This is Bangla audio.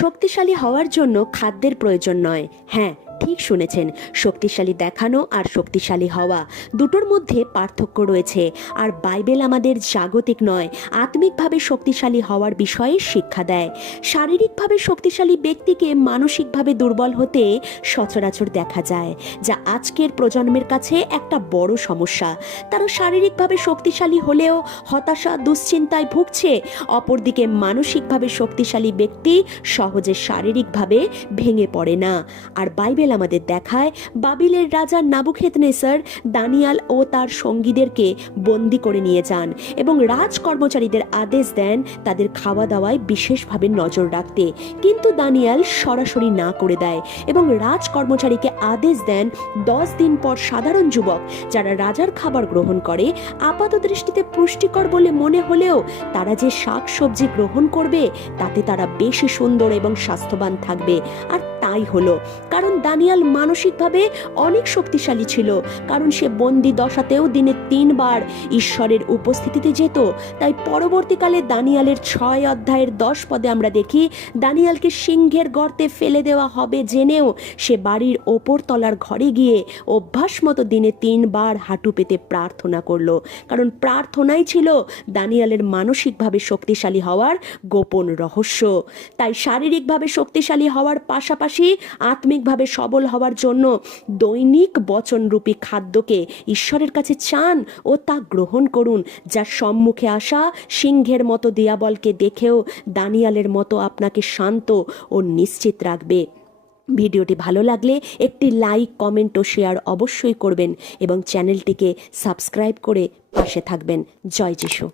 শক্তিশালী হওয়ার জন্য খাদ্যের প্রয়োজন নয়। হ্যাঁ, ঠিক শুনেছেন, শক্তিশালী দেখানো আর শক্তিশালী হওয়া দুটোর মধ্যে পার্থক্য রয়েছে। আর বাইবেল আমাদের জাগতিক নয়, আত্মিকভাবে শক্তিশালী হওয়ার বিষয়ে শিক্ষা দেয়। শারীরিকভাবে শক্তিশালী ব্যক্তিকে মানসিকভাবে দুর্বল হতে সচরাচর দেখা যায়, যা আজকের প্রজন্মের কাছে একটা বড় সমস্যা। তারা শারীরিকভাবে শক্তিশালী হলেও হতাশা দুশ্চিন্তায় ভুগছে। অপরদিকে মানসিকভাবে শক্তিশালী ব্যক্তি সহজে শারীরিকভাবে ভেঙে পড়ে না। আর বাইবেল আমাদের দেখায় বাবিলের রাজা নাবুখেদনেছর দানিয়াল ও তার সঙ্গীদেরকে বন্দি করে নিয়ে যান এবং রাজকর্মচারীদের আদেশ দেন তাদের খাওয়া দাওয়ায় বিশেষভাবে নজর রাখতে। কিন্তু দানিয়াল সরাসরি না করে দেয় এবং রাজকর্মচারীকে আদেশ দেন 10 দিন পর সাধারণ যুবক যারা রাজার খাবার গ্রহণ করে আপাত দৃষ্টিতে পুষ্টিকর বলে মনে হলেও তারা যে শাক সবজি গ্রহণ করবে তাতে তারা বেশি সুন্দর এবং স্বাস্থ্যবান থাকবে। আর তাই হলো, কারণ দানিয়াল মানসিকভাবে অনেক শক্তিশালী ছিল, কারণ সে বন্দি দশাতেও দিনে 3 বার ঈশ্বরের উপস্থিতিতে যেত। তাই পরবর্তীকালে দানিয়ালের 6 অধ্যায়ের 10 পদে আমরা দেখি দানিয়ালকে সিংহের গর্তে ফেলে দেওয়া হবে জেনেও সে বাড়ির ওপর তলার ঘরে গিয়ে অভ্যাস মতো দিনে 3 বার হাঁটু পেতে প্রার্থনা করলো, কারণ প্রার্থনাই ছিল দানিয়ালের মানসিকভাবে শক্তিশালী হওয়ার গোপন রহস্য। তাই শারীরিকভাবে শক্তিশালী হওয়ার পাশাপাশি আত্মিকভাবে সবল হওয়ার জন্য দৈনিক বচনরূপী খাদ্যকে ঈশ্বরের কাছে চান ও তা গ্রহণ করুন, যা সম্মুখে আসা সিংহের মতো দিয়াবলকে দেখেও দানিয়ালের মতো আপনাকে শান্ত ও নিশ্চিত রাখবে। ভিডিওটি ভালো লাগলে একটি লাইক, কমেন্ট ও শেয়ার অবশ্যই করবেন এবং চ্যানেলটিকে সাবস্ক্রাইব করে পাশে থাকবেন। জয় যিশু।